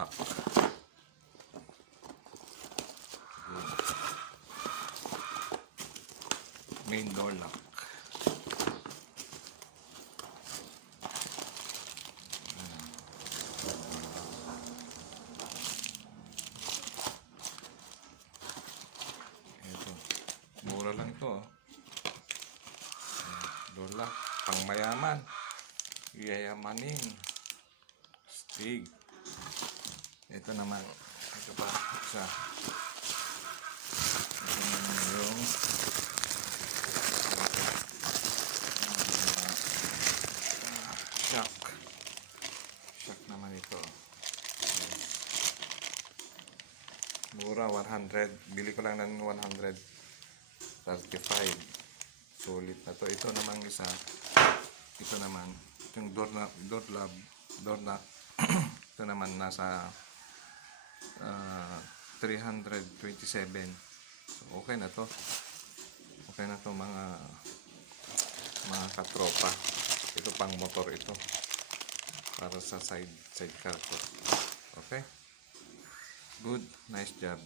lock. Main door lock. Ito. Mura lang ito. Door lock. Pang mayaman. Yayamanin. Stig. Ito naman. Ito pa. Isa. Ito naman yung shock. Shock naman ito. Mura, 100. Bili ko lang ng 135. Sulit na to. Ito naman isa. Ito naman. Yung door na ito naman nasa 327. So, okay na to. Okay na to mga katropa. Ito pang motor ito. Para sa sidecar ko. Okay? Good. Nice job.